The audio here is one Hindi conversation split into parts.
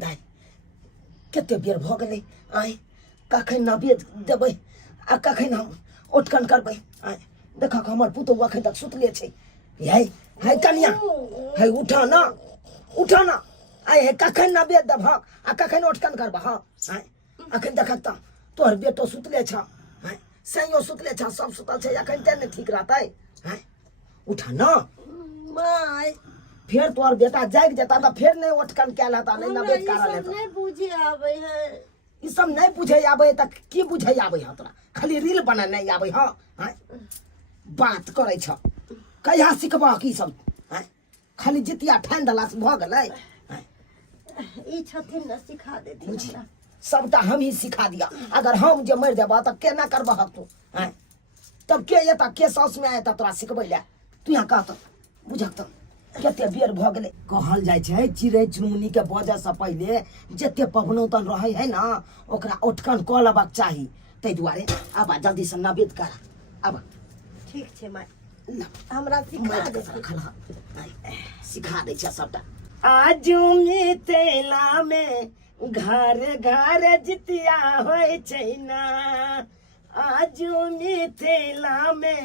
दाई कते बेर भ गेलै आइ कखन नवेद देबै आ कखन हम ओठकन करबै आइ देख हमर पुतहु अखन तक सुतले छै है कनिया है उठा ना आइ है कखन नवेद देबहक आ कखन ओठकन करबह आइ अखन देखक त तोहर बेटो सुतले छ आइ सैयो सुतले छ सब सुतल छै अखन ते ने ठीक रहतै आइ उठा ना माय फिर तोर बेटा जाग जाता तो फिर नहीं ओठकन क्या लेता नहीं नवेद करा लेता नहीं बुझे आवे है ई सब नहीं बुझे आवे त की बुझे आवे ह तोरा खाली रील बना नहीं आवे ह बात करे छ कहिया सिखबा की सब खाली जितिया ठान दला से भ गेलै ई छथिन न सिखा देती सबटा हम ही सिखा दिया अगर हम जे मर जाबा त केना करबह तू तब के एता के सास में आयता तोरा सिखबै ले तू यहाँ कहत बुझक त कते बेर भ गेलै कहल जाइ छै चिड़ै चुनमुनी के बजे से पहिले जते पवनौतन रहै है ना ओकरा ओठकन क लेबाक चाही तै दुआरे आबा जल्दी से नवेद कर आबा ठीक छै माय हमरा सिखा दे सिखा दै छै सबटा आजू मिथिला में घर घर जितिया होइ छै ना आजू मिथिला में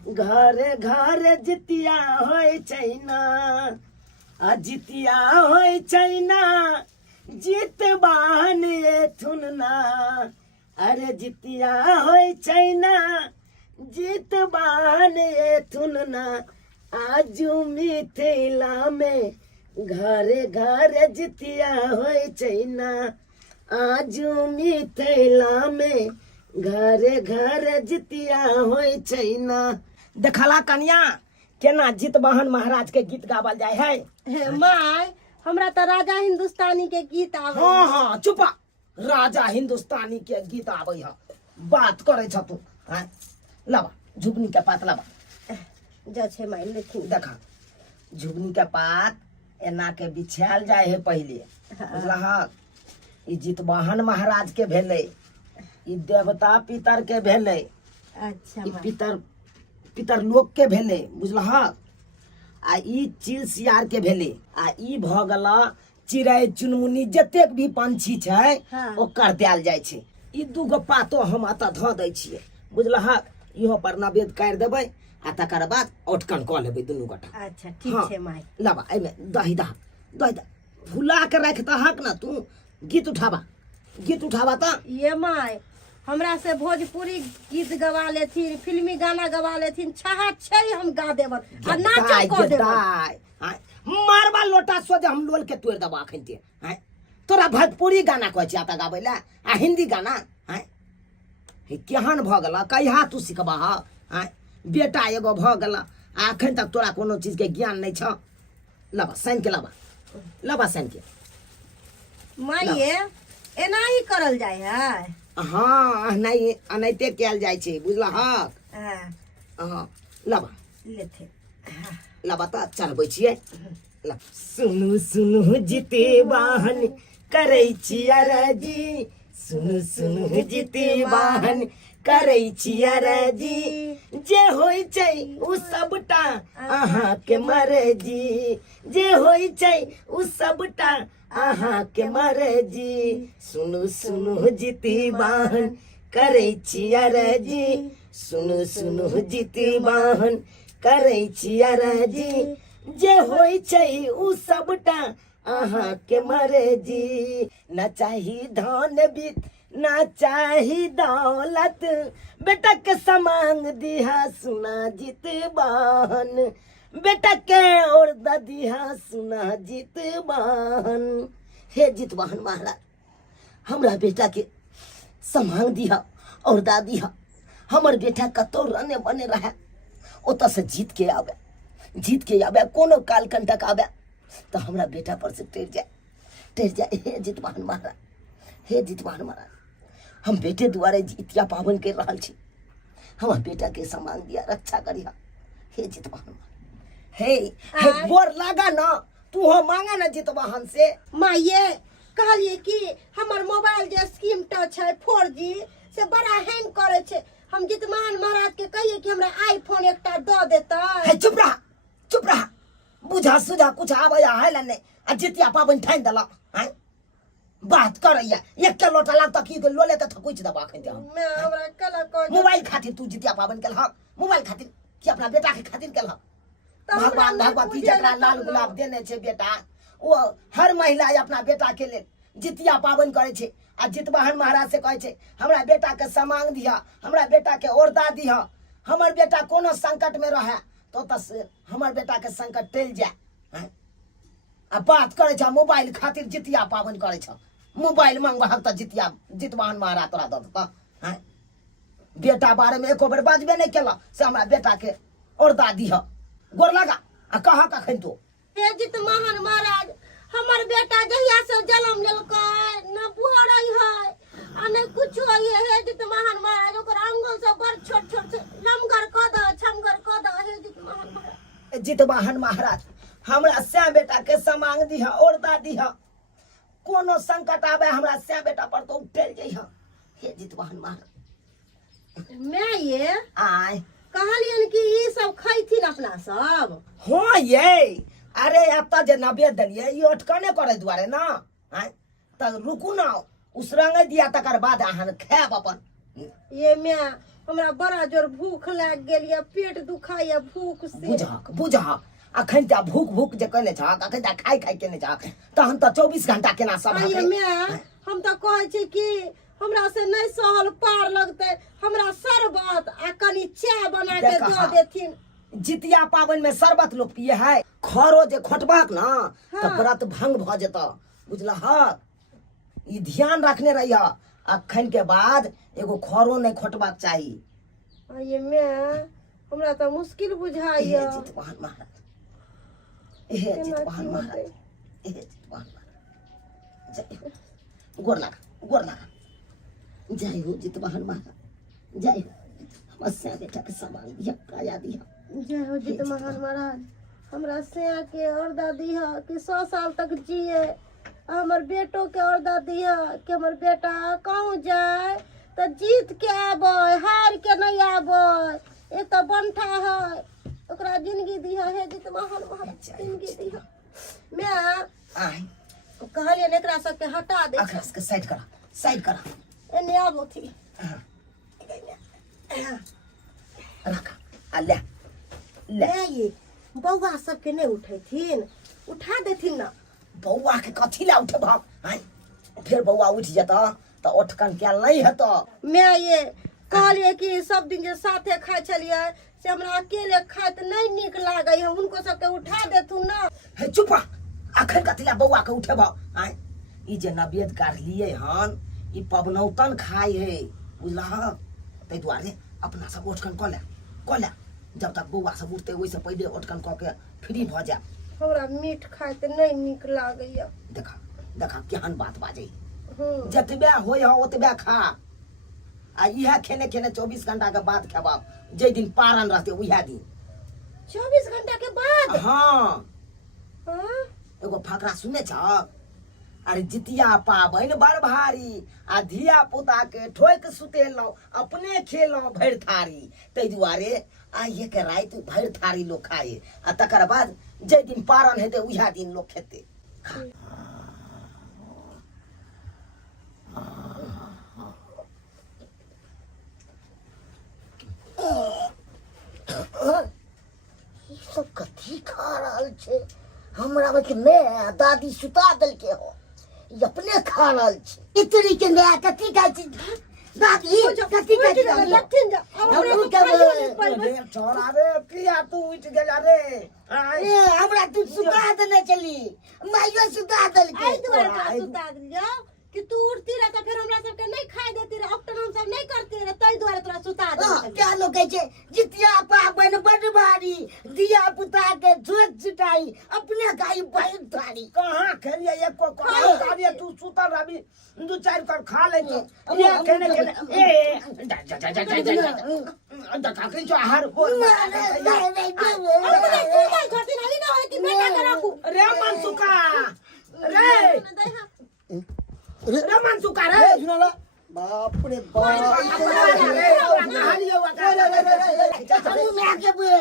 घर घर जितिया होइ छै ना आ जितिया होइ छै ना जितबान एथुन ना अरे जितिया होइ छै ना जितबान एथुन ना आजू मिथिला में घर घर जितिया होइ छै ना आजू मिथिला में घर घर जितिया होइ छै ना देखला कन्या केना जितवाहन महाराज के गीत गावल जाय है माय हमरा त राजा हिंदुस्तानी के गीत आवे हाँ चुपा राजा हिंदुस्तानी के गीत आवे है बात करे छ तू लावा झुगनी के पात लावा जा छै माय लेकिन देखा झुगनी के पात एना के बिछायल जाय है पहले बुझलहा ई जितवाहन महाराज के भेले ई देवता पितर के भेले अच्छा ई पितर लोक के भेले बुझलहा आ ई चील सियार के भेले आ ई भ गेला चिड़ै चुनमुनी जतेक भी पंछी छै ओकर देल जाय छै ई दूगो पातो हम अत ध दै छियै बुझलहा इहो पर नवेद कर देबै आ तकर बाद ओठकन क लेबै दुनू गोटा अच्छा ठीक छै माय लाबा एमे दही दा फुला के रख दहक ना तू गीत उठावा त ये माय हमरा से भोजपुरी गीत गवा लेथिन फिल्मी गाना गवा लेथिन छहा छै हम गा देब आ नाच क देब मारबा लोटा सोजे हम लोल के तोड़ देबा अखन ते तोरा भोजपुरी गाना कहै छी आता गाबै ला आ हिंदी गाना हे केहन भ गेला कहिया तू सिखबा बेटा एगो भ गेला आ अखन तक तोरा कोनो चीज के ज्ञान नहीं छ लाबा सान के लाबा सान के माये एना ही करल जाय है हाँ नहीं अनैते कयल जाय छै बुझला हाँ लाबा लेथे लाबा त चलबै छियै सुनु सुनु जीते वाहन करै छियै राजी सुनु सुनु जीते वाहन करै छियै राजी जे होइ छै उ सबटा अहाँ के मर्जी जे होइ छै उ सबटा अहाँ के मर्जी सुनु सुनु जीती वाहन करै छियै राजी सुनु सुनु जीती वाहन करै छियै राजी जे होइ छै उ सबटा अहाँ के मर्जी न चाही धन बीत ना चाही दौलत बेटा के समांग दिहा सुना जितवाहन बेटा के और दिहा सुना जितवाहन हे जितवाहन महाराज हमरा बेटा के समांग दिहा और दिहा हमर बेटा कतौ रहने बने रहे ओत से जीत के आवे कोनो काल कंटक आवे तो हमरा बेटा पर से टेर जाए हे जितवाहन महाराज हम बेटे द्वारे जितिया पावन कर रहा छी हमार बेटा के सम्मान दिया रक्षा करिया हे जितवाहन हे गोर लागा ना तू हो मांगा ना जितवाहन से माये कहलिए कि हमर मोबाइल जे स्क्रीन टच है 4G से बड़ा हैंग करे छे। हम जितमान महाराज के कहिए कि हमरा आईफोन एकटा द देता। है चुप रहा बुझा सुझा कुछ आवे है ने आ जितिया पाबन ठान दला हैं बात करैया एक के लोटा लाग तक लो ले त कुछ दबा खन दे मैं हमरा कला को मोबाइल खातिर तू जितिया पाबन केल हक मोबाइल खातिर कि अपना बेटा के खातिर केल हक भगवान भगवती जकरा लाल गुलाब देने छे बेटा वो हर महिला अपना बेटा के लेल जितिया पाबन करे छे आ जितवाहन महाराज से कहे छे हमरा बेटा के समांग दिया हमरा बेटा के ओरदा दिया हमर बेटा कोनो संकट में रहे तो हमर बेटा के संकट टल जाए आ बात करे छ मोबाइल खातिर जितिया पाबन करे छ मोबाइल मांगबहक त जितिया जितवाहन महाराज तोरा द देता हैं बेटा बारे में एको बेर बाजबे नहीं केला से हमरा बेटा के ओरदा दिया गोर लगा आ कहा कखन तो हे जितवाहन महाराज हमर बेटा जहिया से जन्म लेलकै न बुआरई है आ न कुछ है। हे जितवाहन महाराज ओकर अंगल से बड़ छोट छोट लमगर क द छमगर क द। हे जितवाहन महाराज जितवाहन महाराज हमरा श्याम बेटा के समांग दिहा ओरदा दिहा कोनो संकट आवे हमरा श्याम बेटा पर तो उठल जइहा हे जितवाहन महाराज। मैं ये आय कहलियन कि ई सब खैथिन अपना सब। हाँ ये अरे अब जे नबे दलिए ई अटकने करे दुआरे ना आय त रुकू ना उसरंगे दिया तकर बाद अहां खाब अपन। ये मैं हमरा बड़ा जोर भूख लाग गेल या पेट दुखाया भूख से। बुझा अखन त भूख जे कने छ अखन त खाई केने छ तहन त 24 घंटा केना सब ये मैं हम त कहै छी कि हमरा से नहीं सहल पार लगते हमरा शरबत आ कनी चाय बना के दे देथिन। जितिया पावन में शरबत लोग पिए है खरो जे खोटबाक ना त व्रत भंग भ जेत बुझला ह ई ध्यान रखने रहिया अखन के बाद एगो खरो नहीं खोटबाक चाहिए। ये मैं हमरा त मुश्किल बुझाइया। जितवाहन महाराज हे जितवाहन महाराज हे जितवाहन महाराज जय हो गोर लगा जय हो जितवाहन महाराज जय हो हमस्या बेटा के सवाल दिया काया दिया। जय हो जितवाहन महाराज हमरा से के औरदा दिया कि 100 साल तक जिए हमर बेटो के औरदा दिया कि हमर बेटा कहूँ जाए तो जीत के आबे हार के नहीं आबे एक तो बंठा है ओकरा जिंदगी दिया। है जितवाहन महाराज जिंदगी दिया। मैं आय कहलिए एकरा सब के हटा दे अखरस के साइड करा एने आबो थी रखा आ ले ये बौआ सबके नहीं उठेथिन उठा देथिन ना। बौआ के कथी ला उठे भाग आय फिर बौआ उठ जाता तो उठकन क्या नहीं है तो मैं ये कहलिए कि सब दिन जे साथे खाए छलिए से हमरा अकेले खाए त नहीं निक लागे है उनको सबके उठा देथु ना। हे चुपा अखन कथी ला बौआ के उठे भाग आय ई जे नवेद कर लिए हन ई पबनौतन खाए है बुझला तै दुआरे अपना सब उठकन क ले जब तक बौआ सब उठते वैसे पहले उठकन क के फ्री भ जा। हमरा मीठ खाए त नहीं निक लागे है। देखा केहन बात बाजे जतबे होय हो ओतबे खा आ इहा खेने 24 घंटा के बाद खेबा जे दिन पारण रहते उहा दिन 24 घंटा के बाद। हाँ हां एगो फकरा सुने छ अरे जितिया पाबन बड़ भारी आ धिया पुता के ठोक सुतेलौ अपने खेलौ भर थारी तै दुआरे आइए के रात भर थारी लोग खाए आ तकर बाद जे दिन पारण हेते उहा दिन लोग खेते। सब कथी खा रहल छे हमरा में के मैं दादी सुता दल के हो अपने खा रहल छे इतनी के मैं कथी खाई छी दादी कथी खाई छी लठिन जा हम के छोड़ा रे किया तू उठ गेला रे ए हमरा तू सुता देने चली माइयो सुता दल के आई दुआरे सुता दियो कि तू उठती रह तो फिर हमरा सबके नहीं खाए देती रह ऑक्टन हम सब नहीं करती रह तई द्वारा तोरा सुता दे। क्या लोग कहे छे जितिया पाबन बड़ भारी दिया पुता के झोट छुटाई अपने गाई बहिन थारी कहां खेलिए एको कार्य तू सुता रही दू चार कर खा ले ये खेने ए जा के जो आहार हो रे मन सुका रे रे मन सुकार है सुना ला बाप रे बाप हम मैं आके बुए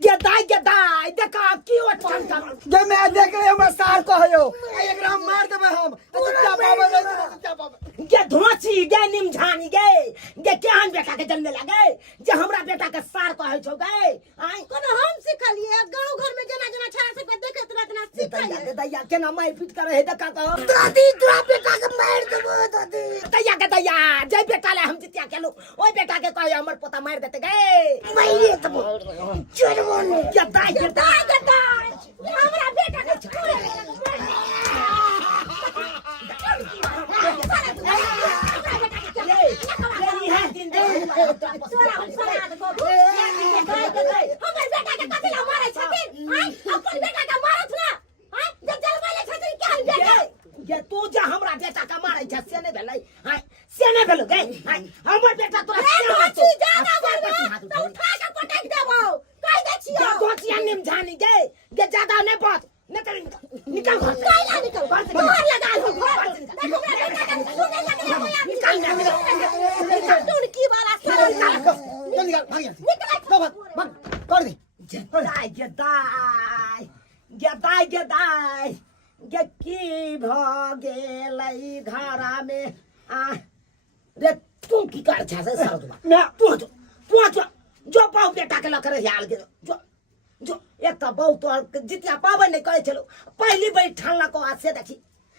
ये गदाई देखा क्यों अटकन कर जे मैं देख रहे हमरा सार को हयो एकरा मार देबे हम तो क्या पावे क्या पावे गे धोची गे निमझानी गे केहन बेटा के जन्मे लगे जे हमरा बेटा के सार कहै छौ गे आई कोनो हम सिखलिए गांव घर में जना जना छाड़ से देखे तना तना सिखलिए दैया केना मार पीट करे है देखा कहो दादी तोरा बेटा के मार देबो दादी दैया जे बेटा ले हम जितिया केलु ओइ बेटा के कहे हमर पोता मार देते गे मारिए तब चोरबो ने गदाई हमरा बेटा के छोड़ तू जे हमरा बेटा के मारै छ से नै भेलै से नै भेलो गे हमर बेटा तोरा धोची जाना बरबा तो उठा के पटक देबो कह दे छियो धोची निम जानी गे ज्यादा नै पत निकल घर से काला निकल बाहर लगा लो घर देखो मेरा बेटा के सुने लगे तू की वाला सारा जल्दी कर भाग कर दे गदाई गे की भ गेलै घरा में रे तू की कर छ से सारा मैं तू जो पाऊ बेटा के लकर याल गे जो एक त बहु तो जितिया पावे नै कहै छलो पहली बेर ठानला को आज से देखी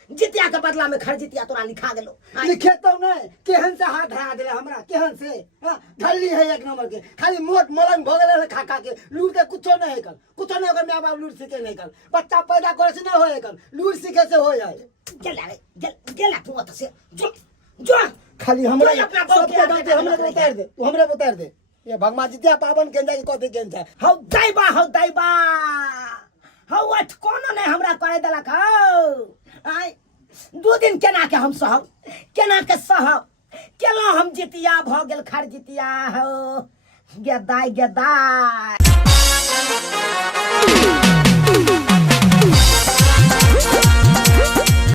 जितिया के बदला में खर जितिया तोरा लिखा गेलो लिखे तो नहीं केहन से हाथ धरा देले हमरा केहन से धल्ली है एक नंबर के खाली मोट मलन भगले खा खा के लूट के कुछो नहीं कर कुछो नहीं कर मैं बाप लूट सीखे नहीं कर बच्चा पैदा करे से नहीं होए कर लूट सीखे से हो जाए गेला तू त से जो खाली हमरा जो अपना बाप के सबके आगे हमरे उतार दे तू हमरे उतार दे ये भगवा जितिया पावन केंजा के कथि केंजा हौ दैबा हौ अठ कोनो नै हमरा करे देलक हौ आइ 2 दिन केना के हम सहब केना के सहब केला हम जितिया भ गेल खर जितिया हो गदाई